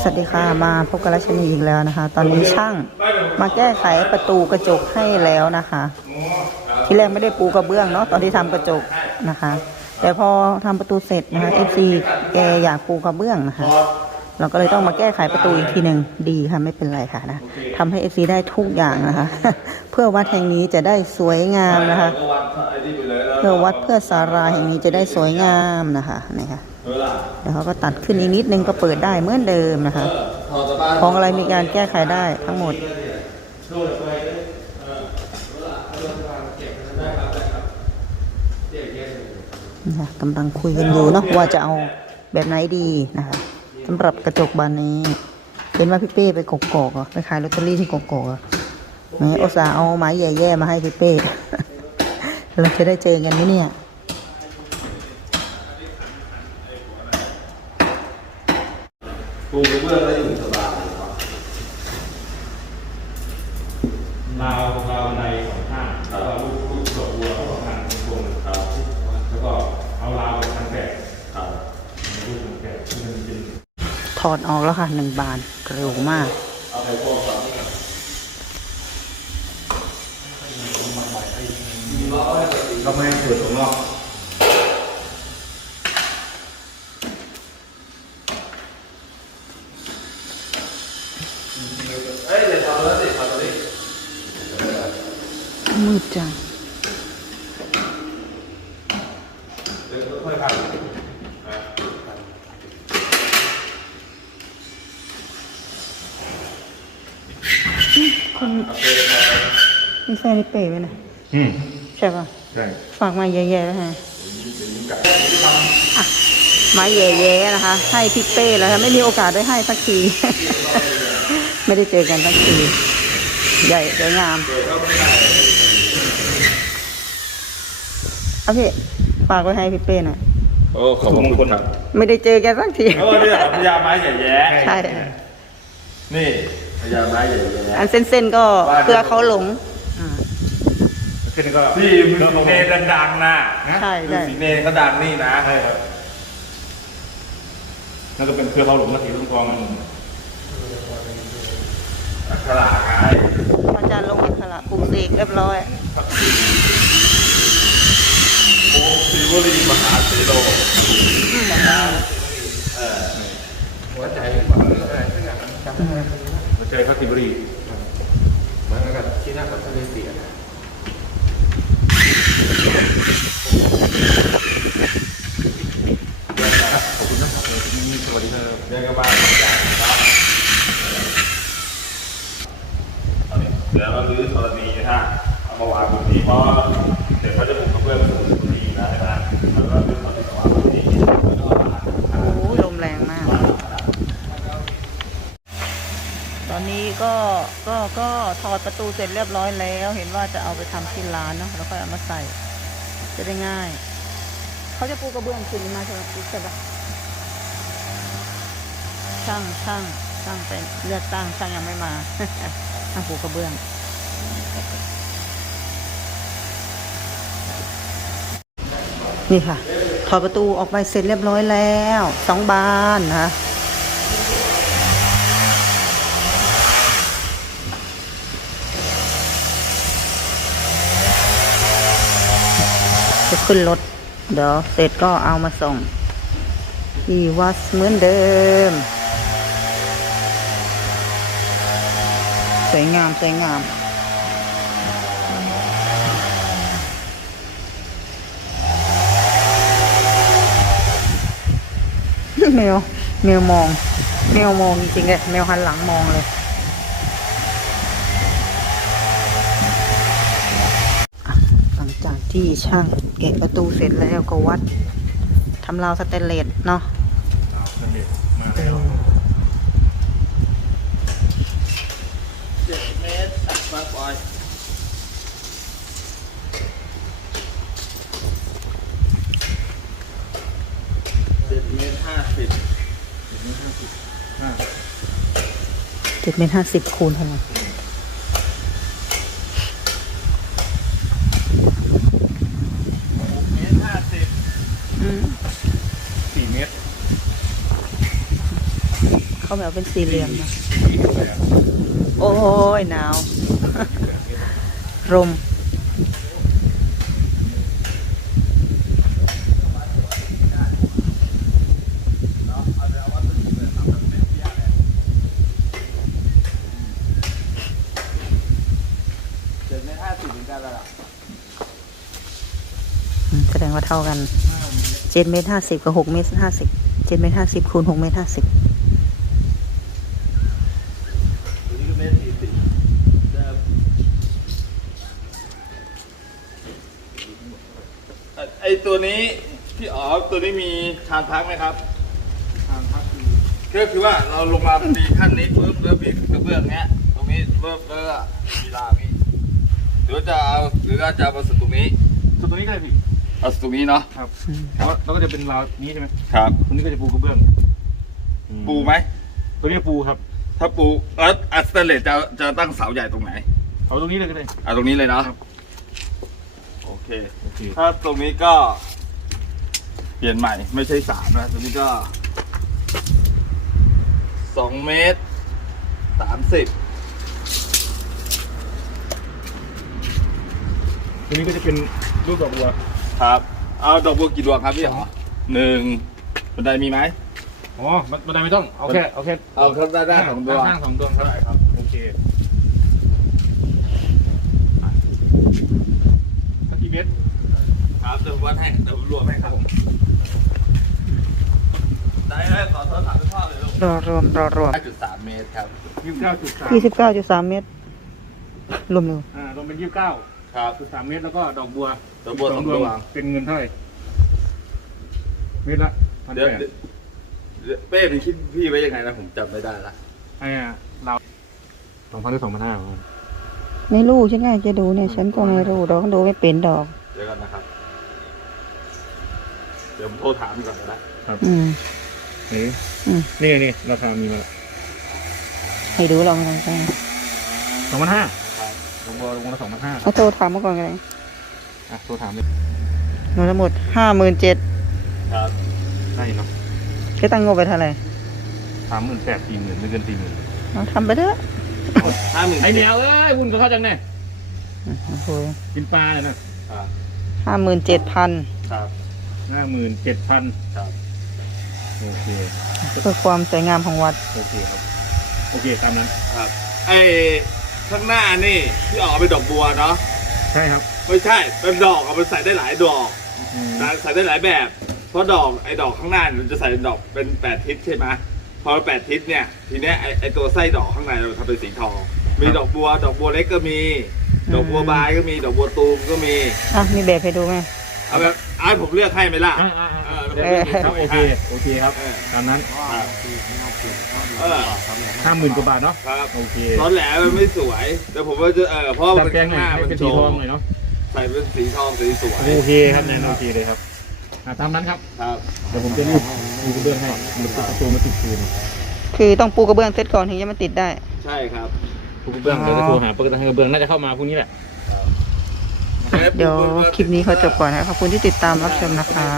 สวัสดีค่ะมาพบกับรัชนีอีกแล้วนะคะ ตอนนี้ช่างมาแก้ไขประตูกระจกให้แล้วนะคะ ที่แรกไม่ได้ปูกระเบื้องเนาะตอนที่ทำกระจกนะคะ แต่พอทำประตูเสร็จนะคะ FC แกอยากปูกระเบื้องนะคะ เราก็เลยต้องมาแก้ไขประตูอีกทีหนึ่งดีค่ะไม่เป็นไรค่ะนะทำให้ FC ได้ทุกอย่างนะคะ เพื่อวัดแห่งนี้จะได้สวยงามนะคะ เพื่อวัดเพื่อสาราแห่งนี้จะได้สวยงามนะคะนี่ค่ะ เดี๋ยวเขาก็ตัดขึ้นอีกนิดนึงก็เปิดได้เหมือนเดิมนะคะ ของอะไรมีการแก้ไขได้ทั้งหมดนะคะกำลังคุยกันอยู่เนาะว่าจะเอาแบบไหนดีนะคะสำหรับกระจกบานนี้เห็นว่าพี่เป้ไปกกอกเหรอไปขายลอตเตอรี่ที่กกอกเหรอแหมอุตส่าห์เอาไม้แย่ๆมาให้พี่เป้เราจะได้เจอกันไหมเนี่ย ปูกระเบื้องแล้วอยู่สบายครับ ราวราวบันไดสองข้างแล้วก็ลูกลูกดอกบัวสองข้างตรงกลมครับแล้วก็เอาราวไปทางแตกครับลูกทางแตกที่มันเป็นถอดออกแล้วค่ะหนึ่งบานเร็วมาก เอาไปพวกครับก็ไม่ให้เปิดตรงนอก มืดจังเดี๋ยวค่อยๆทำคนโอเคครับนี่ใส่ในเป๋ไว้นะอืมใช่ป่ะใช่ฝากมาแย่ๆแล้วฮะอะมาแย่ๆนะคะ ให้พี่เป้แล้วค่ะไม่มีโอกาสได้ให้สักทีไม่ได้เจอกันสักทีใหญ่สวยงาม เอาพี่ฝากไว้ให้พี่เป้หน่อยโอ้ขอบคุณครับไม่ได้เจอกันสักทีเออเนี่ยพญาไม้ใหญ่แย่ใช่นี่พญาไม้ใหญ่แย่อันเส้นๆก็เพื่อเขาหลงอ่าขึ้นก็พี่มึงสีเนรดังๆนะใช่ใช่สีเนรเขาดังนี่นะใช่ครับนั่นก็เป็นเครือเขาหลงมาสีทองทองมันอักขระไงอาจารย์ลงอักขระปลูกเสกเรียบร้อยโอ้ ศิวลีมหาเสโลหัวใจความหรืออะไรสักอย่างจำได้มาเจพระศิบรีมือนกับที่นั่งกับทะเลเสียนะขอบคุณนะครับสวัสดีครับเรียกว่ากอย่างนครับเอาเนี่ยเดี๋ยวเราลื้อธรณีนะฮะเอามาวางบนนี้เพราะเดี๋ยวเขาจะปลูกกระเบื้องสูงบนนี้นะใช่ไหมแล้วก็ลื้อเขาจะวางบนนี้แล้วก็ โอ้ยลมแรงมาก ต อนนี้ก็ก็ก็ถอดประตูเสร็จเรียบร้อยแล้ว เห็นว่าจะเอาไปทำที่ร้านเนาะแล้วก็เอามาใส่ จะได้ง่าย เขาจะปูกระเบื้องขึ้นมาใช่ไหมใช่ปะช่างช่างช่างเป็นเลือกตั้งช่างยังไม่มาช่างปูกระเบื้องนี่ค่ะ ถอดประตูออกไปเสร็จเรียบร้อยแล้วสองบานนะคะ จะ ขึ้นรถ เดี๋ยวเสร็จก็เอามาส่งที่วัดเหมือนเดิม สวยงาม สวยงามแมวแมวมองแมวมองจริงๆเลยแมวหันหลังมองเลย ที่ช่างแกะประตูเสร็จแล้วก็วัดทำราวสเตนเลสเนาะเอาสำเร็จมาแล้วเจ็ดเมตรอะมาปล่อยเจ็ดเมตรห้าสิบเจ็ดเมตรห้าสิบคูณเท่าไหร่ เมตรห้าสิบ อืมสี่เมตรขเขาแบบเป็นสี่เหลี่ยมนะโอ้ยหนาวลมเจ็ดเมตรห้าสิบเหมือนกันแล้วล่ะอืมแสดงว่าเท่ากันเจ็ดเมตรห้าสิบกับหกเมตรห้าสิบเจ็ดเมตรห้าสิบคูณหกเมตรห้าสิบ ตัวนี้ก็เมตรสี่สิบแต่เอ่อไอ ตัวนี้พี่อ๋อตัวนี้มีชานพักไหมครับทางพักคือก็คือว่าเราลงมามีขั้นนี้ปุ๊บแล้วมีกระเบื้องเนี้ย ตรงนี้เริ่มแล้วก็มีราวนี่หรือว่าจะเอาหรือว่าจะเอามาสุดตรงนี้ส่วนตัวนี้ก็ได้พี่เอาสุดตรงนี้เนาะครับแล้วแล้วก็จะเป็นราวนี้ใช่ไหมครับตรงนี้ก็จะปูกระเบื้อง ปูไหมตัวนี้ปูครับ ถ้าปูแล้วอัสเตเลตจะจะตั้งเสาใหญ่ตรงไหนเอาตรงนี้เลยก็ได้เอาตรงนี้เลยเนาะครับโอ เค โอเคถ้าตรงนี้ก็เปลี่ยนใหม่ไม่ใช่สามนะตรงนี้ก็สองเมตรสามสิบตัวนี้ก็จะเป็นรูปดอกบัวครับ เอาดอกบัวกี่ดวงครับพี่หรอหนึ่งบันไดมีไหม อ๋อมันมันไม่ต้องเอาแค่เอาแค่เอาครับด้านด้านของดวง ข้างๆสองดวงครับครับโอเคสักกี่ เมตรครับเดี๋ยววัดให้เดี๋ยวรวมให้ครับผมได้ได้ขอโทษถามพี่พ่อเลยลูกรอรวมรอรวมห้าจุดสามเมตรครับยี่สิบเก้าจุดสามยี่สิบเก้าจุดสามเมตรรวมเร็วอ่ารวมเป็นยี่สิบเก้าครับจุดสามเมตรแล้วก็ดอกบัวดอกบัวสองดวงเป็นเงินเท่าไหร่เมตรละพันเดี๋ยวแปดเดี๋ยวเป้เป็นคิดพี่ไว้ยังไงนะผมจำไม่ได้ละไอ้อะเราสองพันหรือสองพันห้า ไม่รู้ฉันไงจะดูเนี่ย ฉันก็ไม่รู้ดอกดูไม่เป็นดอก เดี๋ยวกันนะครับ เดี๋ยวผมโทรถามก่อนก็ได้อืมนี่อืมนี่ไงนี่ราคามีมาละให้ดูลองลองกันสองพันห้าดอกบัวดอกบัวละสองพันห้าเอาโทรถามมาก่อนกันเลยอะโทรถามเลยหนูทั้งหมดห้าหมื่นเจ็ดครับได้เนาะจะตั้งงบไปเท่าไหร่สามหมื่นแปดสี่หมื่นไม่เกินสี่หมื่นเอาทำไปเถอะ ห้าหมื่นไอเหนียวเอ้ยวุ่นกับเขาจังเนี่ยโอ้โหกินปลาเลยนะครับห้าหมื่นเจ็ดพันครับห้าหมื่นเจ็ดพันครับโอเคเพื่อความสวยงามของวัด โอเคครับ โอเคตามนั้นครับไอ้ข้างหน้านี่ที่ออกเป็นดอกบัวเนาะใช่ครับ ไม่ใช่เป็นดอกเอาไปใส่ได้หลายดอกอืมนะใส่ได้หลายแบบ เพราะดอกไอ้ดอกข้างหน้าเนี่ยมันจะใส่เป็นดอกเป็นแปดทิศใช่ไหม พอแปดทิศเนี่ยทีเนี้ยไอ้ไอ้ตัวไส้ดอกข้างในเราทำเป็นสีทอง มีดอกบัว ดอกบัวเล็กก็มี ดอกบัวบานก็มีดอกบัวตูมก็มีอะมีแบบให้ดูไหมเอาแบบอ่าผมเลือกให้ไหมล่ะอ่าอ่าอ่าเออครับโอเคโอเคครับเออตามนั้นครับเออห้าหมื่นกว่าบาทเนาะครับโอเคตอนแหลมันไม่สวย แต่ผมว่าจะเออเพราะว่าจับมันแกงข้างหหน่อยน้าให้มันเป็นโชสีทว์องหน่อยเนาะใส่เป็นสีทองสีสวยโอเคครับแนนโอเคเลยครับ อ่าตามนั้นครับครับเดี๋ยวผมจะรีบดูกระเบื้องให้มันติดประตูมาติดคืนคือต้องปูกระเบื้องเสร็จก่อนถึงจะมาติดได้ ใช่ครับทุกกระเบื้องเดี๋ยวจะโทรหาปกติทางกระเบื้องน่าจะเข้ามาพรุ่งนี้แหละ เดี๋ยวคลิปนี้เขาจบก่อนนะขอบคุณที่ติดตามรับชมนะคะ